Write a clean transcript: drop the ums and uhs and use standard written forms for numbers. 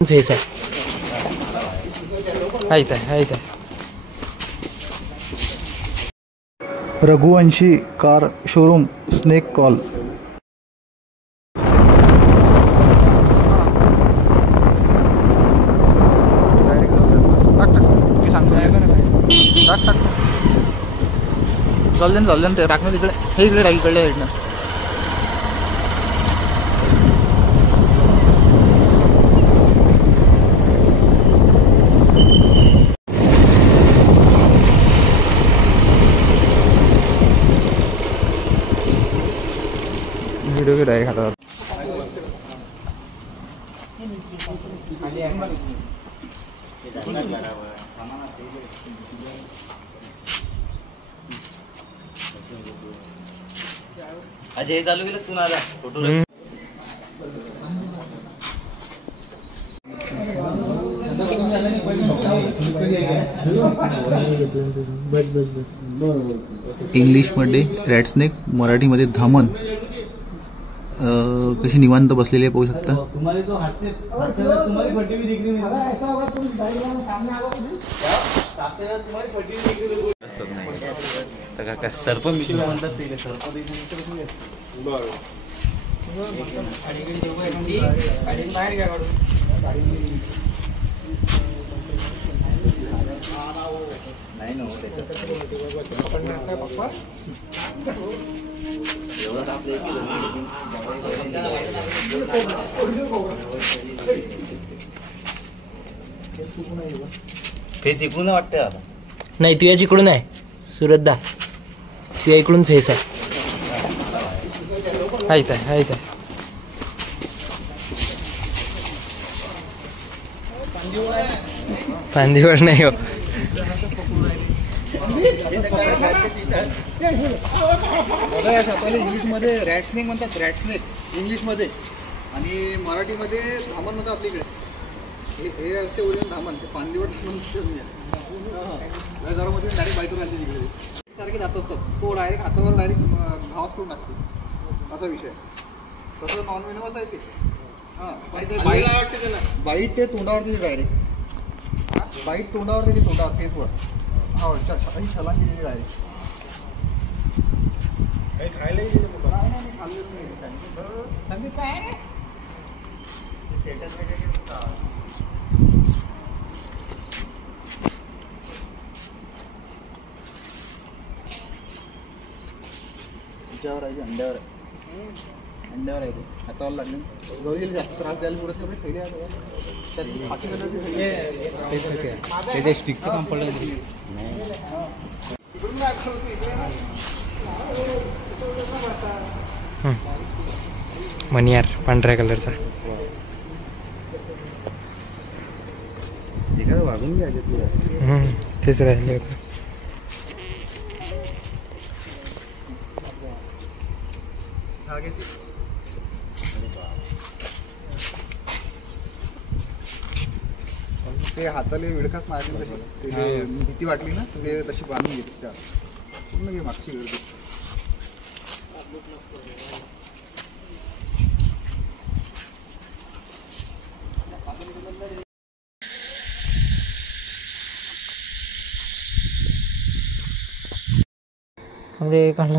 Face आहे Raghuvanshi car showroom snake call. चाललं ते टाकणं तिकडे हे इकडे टाक इकडे हेडणं व्हिडिओ घेत आहे खाता अजय चालू केलं तू ना फोटो इंग्लिशमध्ये रॅटस्नेक, मराठीमध्ये धामण कशी निवांत बसलेली पाहू शकता। काका सर्प मी म्हणतात ते सर्प नाही ना फेस इकडून वाटतंय आता नाही तुझ्या इकडून आहे सुरतदा तुझ्या इकडून फेस आहे फांदीवर नाही हो इंग्लिशमध्ये रॅटस्नेक म्हणतात, रॅटस्नेक इंग्लिशमध्ये, आणि मराठीमध्ये धामण म्हणतात आपल्याकडे। हे असते ओरिजिनल धामण, ते फांदीवर जरामध्ये डायरेक्ट बाईटवर आणते तिकडे सारखे जात असतात, तो डायरेक्ट हातावर डायरेक्ट घावस करून टाकते असा विषय। तसं नॉन व्हेनमस आहे ते। बाईट ते तोंडावरती डायरेक्ट बाईट तोंडावर ते तोंडावर फेसवर छलांग केलेली डायरेक्ट अंड्यावर आहे ते हातावर लागले गौरीला जास्त त्रास द्यायला पुढे थैली स्टिकचं काम पडलं मनियार पांढऱ्या कलरचा वागून घ्यायचे तेच राहिले होतं ते हाताले विडखास मारली भीती वाटली ना ते तशी बांधून घेतली पूर्ण घे मागची गर्दी हमरे काढला